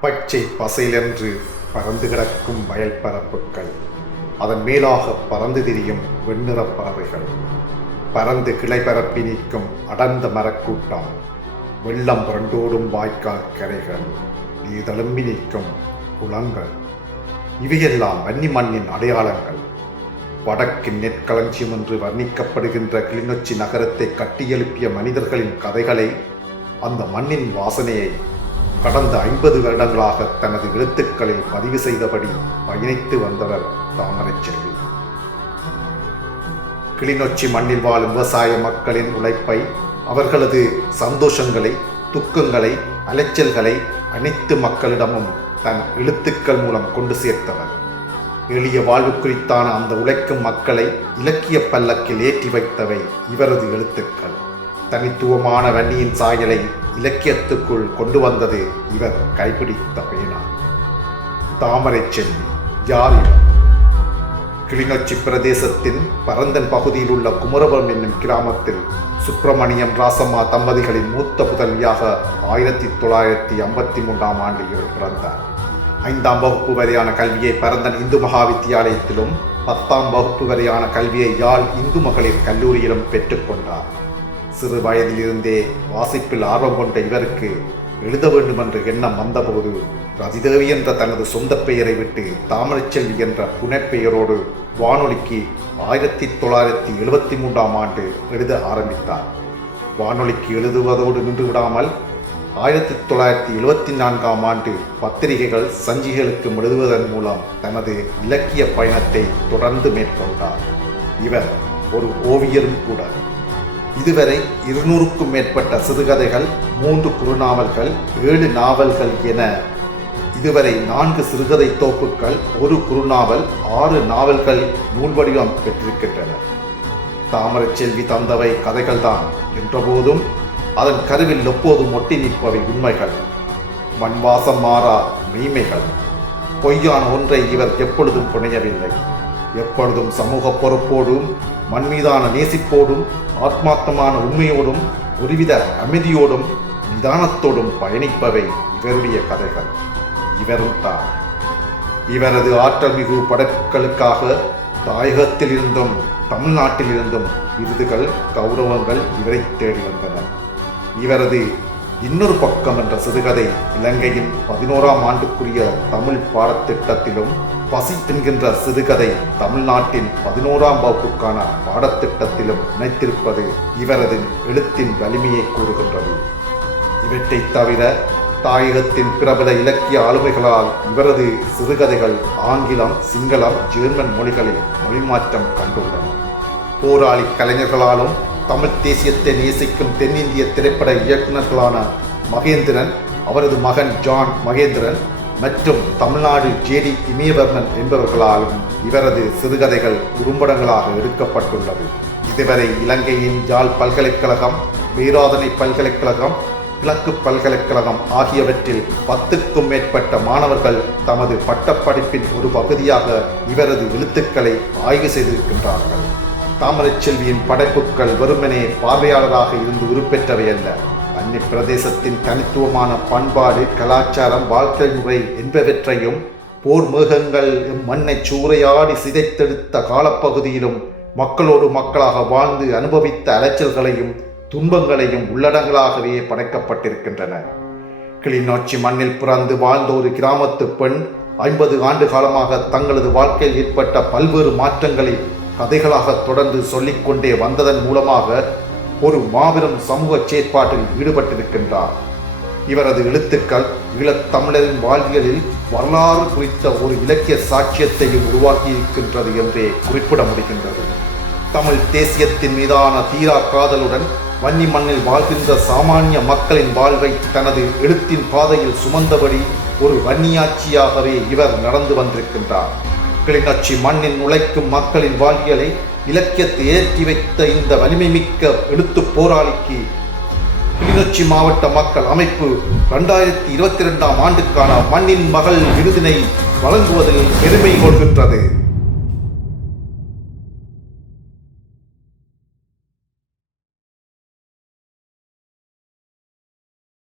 பச்சை பசையிலென்று பறந்து கிடக்கும் வயல் பரப்புகள் அதன் மேலாக பறந்து திரியும் வெண்ணிற பறவைகள் பறந்து கிளை பரப்பி நிற்கும் அடர்ந்த மரக்கூட்டம். வெள்ளம் புரண்டோடும் வாய்க்கால் கரைகள். நீர் தழும்பி நிற்கும் குளங்கள். இவையெல்லாம் வன்னி மண்ணின் அடையாளங்கள். வடக்கின் நெற்களஞ்சியம் என்று வர்ணிக்கப்படுகின்ற கிளிநொச்சி நகரத்தை கட்டியெழுப்பிய மனிதர்களின் கதைகளை அந்த மண்ணின் வாசனையை கடந்த ஐம்பது வருடங்களாக தனது எழுத்துக்களில் பதிவு செய்தபடி பயணித்து வந்தவர் தாமரைச் செல்வி. கிளிநொச்சி மண்ணில் வாழும் விவசாய மக்களின் உழைப்பை அவர்களது சந்தோஷங்களை துக்கங்களை அலைச்சல்களை அனைத்து மக்களிடமும் தன் எழுத்துக்கள் மூலம் கொண்டு சேர்த்தவர். எளிய வாழ்வு குறித்தான அந்த உழைக்கும் மக்களை இலக்கிய பல்லக்கில் ஏற்றி வைத்தவை இவரது எழுத்துக்கள். தனித்துவமான வன்னியின் சாயலை இலக்கியத்துக்குள் கொண்டு வந்தது இவர் கைப்பிடித்த பேனா. தாமரை செல்வி யார் இவர் கிளிநொச்சி பிரதேசத்தின் பரந்தன் பகுதியில் உள்ள குமரபுரம் என்னும் கிராமத்தில் சுப்பிரமணியம் ராசம்மா தம்பதிகளின் மூத்த புதல்வியாக ஆயிரத்தி தொள்ளாயிரத்தி ஐம்பத்தி மூன்றாம் ஆண்டு இவர் பிறந்தார். ஐந்தாம் வகுப்பு வரையான கல்வியை பரந்தன் இந்து மகா வித்தியாலயத்திலும் பத்தாம் வகுப்பு வரையான கல்வியை யாழ் இந்து மகளிர் கல்லூரியிலும் பெற்றுக்கொண்டார் சிறு வயதிலிருந்தே வாசிப்பில் ஆர்வம் கொண்ட இவருக்கு எழுத வேண்டும் என்ற எண்ணம் வந்தபோது ரதிதேவி என்ற தனது சொந்த பெயரை விட்டு தாமரைச்செல்வி என்ற புனைப்பெயரோடு வானொலிக்கு ஆயிரத்தி தொள்ளாயிரத்தி எழுபத்தி மூன்றாம் ஆண்டு எழுத ஆரம்பித்தார். வானொலிக்கு எழுதுவதோடு நின்று விடாமல் ஆயிரத்தி தொள்ளாயிரத்தி எழுபத்தி நான்காம் ஆண்டு பத்திரிகைகள் சஞ்சிகளுக்கு எழுதுவதன் மூலம் தனது இலக்கிய பயணத்தை தொடர்ந்து மேற்கொண்டார். இவர் ஒரு ஓவியரும் கூட. இதுவரை இருநூறுக்கும் மேற்பட்ட சிறுகதைகள் மூன்று குறுநாவல்கள் ஏழு நாவல்கள் என. இதுவரை நான்கு சிறுகதை தொகுப்புகள் ஒரு குறுநாவல் ஆறு நாவல்கள் நூல் வடிவம் பெற்றிருக்கின்றன. தாமரைச் செல்வி தந்தவை கதைகள்தான் என்றபோதும் அதன் கருவில் எப்போதும் ஒட்டி நிற்பவை உண்மைகள். மண்வாசம் மாறா மெய்மைகள். பொய்யான ஒன்றை இவர் எப்பொழுதும் புனையவில்லை. எப்பொழுதும் சமூக பொறுப்போடும் மண் மீதான நேசிப்போடும் ஆத்மார்த்தமான உண்மையோடும் ஒருவித அமைதியோடும் நிதானத்தோடும் பயணிப்பவை இவருடைய கதைகள். இவரும் தான். இவரது ஆற்றல் மிகு படைப்புகளுக்காக தாயகத்திலிருந்தும் தமிழ்நாட்டிலிருந்தும் விருதுகள் கௌரவங்கள் இவரை தேடி வந்தன. இவரது இன்னொரு பக்கம் என்ற சிறுகதை இலங்கையின் பதினோராம் ஆண்டுக்குரிய தமிழ் பாடத்திட்டத்திலும் பசி என்கின்ற சிறுகதை தமிழ்நாட்டின் பதினோராம் வகுப்புக்கான பாடத்திட்டத்திலும் இணைத்திருப்பது இவரது எழுத்தின் வலிமையை கூறுகின்றது. இவற்றை தவிர தாயகத்தின் பிரபல இலக்கிய ஆளுமைகளால் இவரது சிறுகதைகள் ஆங்கிலம் சிங்களம் ஜெர்மன் மொழிகளில் மொழிமாற்றம் கண்டுள்ளன. போராளி கலைஞர்களாலும் தமிழ் தேசியத்தை நேசிக்கும் தென்னிந்திய திரைப்பட இயக்குநர்களான மகேந்திரன் அவரது மகன் ஜான் மகேந்திரன் மற்றும் தமிழ்நாடு ஜேடி இமயவர்மன் என்பவர்களாலும் இவரது சிறுகதைகள் குறும்படங்களாக எடுக்கப்பட்டுள்ளது. இதுவரை இலங்கையின் யாழ் பல்கலைக்கழகம் வீராதனை பல்கலைக்கழகம் கிழக்கு பல்கலைக்கழகம் ஆகியவற்றில் பத்துக்கும் மேற்பட்ட மாணவர்கள் தமது பட்டப்படிப்பின் ஒரு பகுதியாக இவரது எழுத்துக்களை ஆய்வு செய்திருக்கின்றார்கள். தாமரைச் செல்வியின் படைப்புகள் வெறுமனே பார்வையாளராக இருந்து உருப்பெற்றவை அல்ல. இப்பிரதேசத்தின் தனித்துவமான பண்பாடு கலாச்சாரம் வாழ்க்கை முறை என்பவற்றையும் போர் மேகங்கள் மண்ணை சூறையாடி சிதைத்தெடுத்த காலப்பகுதியிலும் மக்களோடு மக்களாக வாழ்ந்து அனுபவித்த அலைச்சல்களையும் துன்பங்களையும் உள்ளடங்களாகவே படைக்கப்பட்டிருக்கின்றன. கிளிநொச்சி மண்ணில் பிறந்து வாழ்ந்த ஒரு கிராமத்து பெண் ஐம்பது ஆண்டு காலமாக தங்களது வாழ்க்கையில் ஏற்பட்ட பல்வேறு மாற்றங்களை கதைகளாக தொடர்ந்து சொல்லிக்கொண்டே வந்ததன் மூலமாக ஒரு மாபெரும் சமூக செயற்பாட்டில் ஈடுபட்டிருக்கின்றார். இவரது எழுத்துக்கள் ஈழத்தமிழரின் வாழ்வியலில் வரலாறு குறித்த ஒரு இலக்கிய சாட்சியத்தையும் உருவாக்கியிருக்கின்றது என்றே குறிப்பிட முடிகின்றது தமிழ் தேசியத்தின் மீதான தீரா காதலுடன் வன்னி மண்ணில் வாழ்கின்ற சாமானிய மக்களின் வாழ்வை தனது எழுத்தின் பாதையில் சுமந்தபடி ஒரு வன்னியாட்சியாகவே இவர் நடந்து வந்திருக்கின்றார். கிளிநொச்சி மண்ணின் உழைக்கும் மக்களின் வாழ்வியலை இலக்கியத்தை ஏற்றி வைத்த இந்த வலிமை மிக்க எழுத்து போராளிக்கு கிளிநொச்சி மாவட்ட மக்கள் அமைப்பு இரண்டாயிரத்தி இருபத்தி ரெண்டாம் ஆண்டுக்கான மண்ணின் மகள் விருதினை வழங்குவதில் பெருமை கொள்கின்றது.